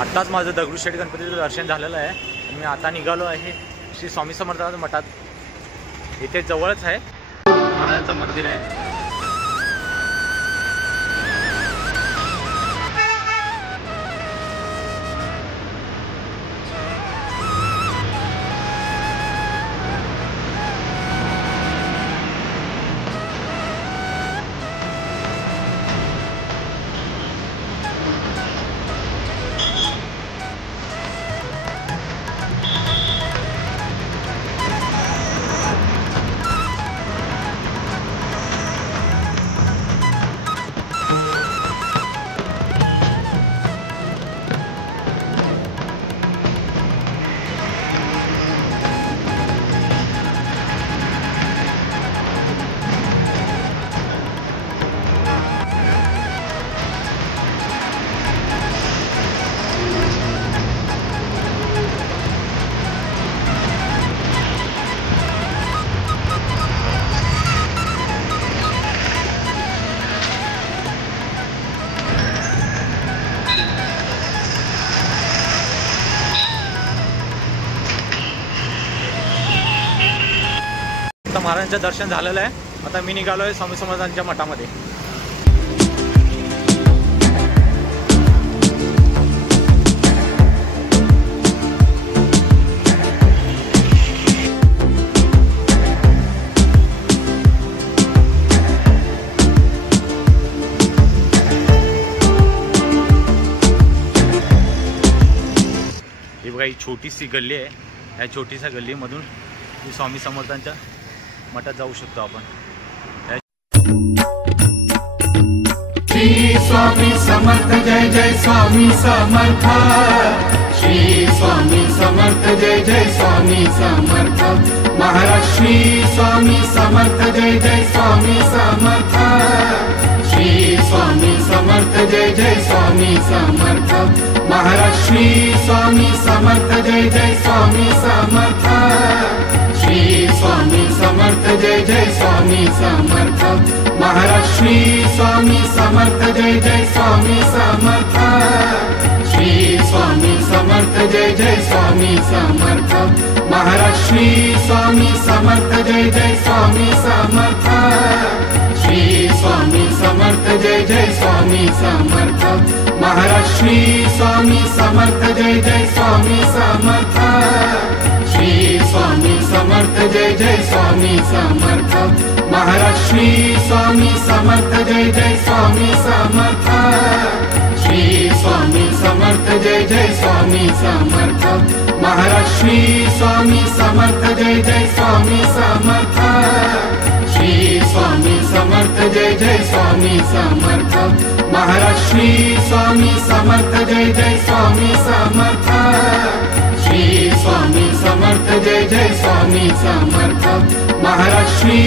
आत्ताच माझं दगडूशेठ गणपतीचं दर्शन झालेलं आहे। मी आता निघालो आहे श्री स्वामी समर्थ मठात। इथे जवळच आहे महाराजांचं मंदिर आहे। महाराजांचं दर्शन झालेलं आहे। आता मी निघालो आहे स्वामी समर्थांच्या मठामध्ये। ही बघा, ही छोटीशी गल्ली आहे। या छोटीशा गल्लीमधून स्वामी समर्थांच्या मठात जाऊ शकतो आपण। श्री स्वामी समर्थ जय जय स्वामी समर्थ। श्री स्वामी समर्थ जय जय स्वामी समर्थ। महाराज श्री स्वामी समर्थ जय जय स्वामी समर्थ। श्री स्वामी समर्थ जय जय स्वामी समर्थ। महाराज श्री स्वामी समर्थ जय जय स्वामी समर्थ। श्री स्वामी समर्थ जय जय स्वामी समर्थ। महाराज श्री स्वामी समर्थ जय जय स्वामी समर्थ। श्री स्वामी समर्थ जय जय स्वामी समर्थ। महाराज श्री स्वामी समर्थ जय जय स्वामी समर्थ। श्री स्वामी समर्थ जय जय स्वामी समर्थ। महाराज श्री स्वामी समर्थ जय जय स्वामी समर्थ। श्री स्वामी समर्थ जय जय स्वामी समर्थ। महाराज श्री स्वामी समर्थ जय जय स्वामी समर्थ। श्री स्वामी समर्थ जय जय स्वामी समर्थ। महाराज श्री स्वामी समर्थ जय जय स्वामी समर्थ। श्री स्वामी समर्थ जय जय स्वामी समर्थ। महाराज श्री स्वामी समर्थ जय जय स्वामी समर्थ। श्री स्वामी समर्थ जय जय स्वामी समर्थ। महाराज श्री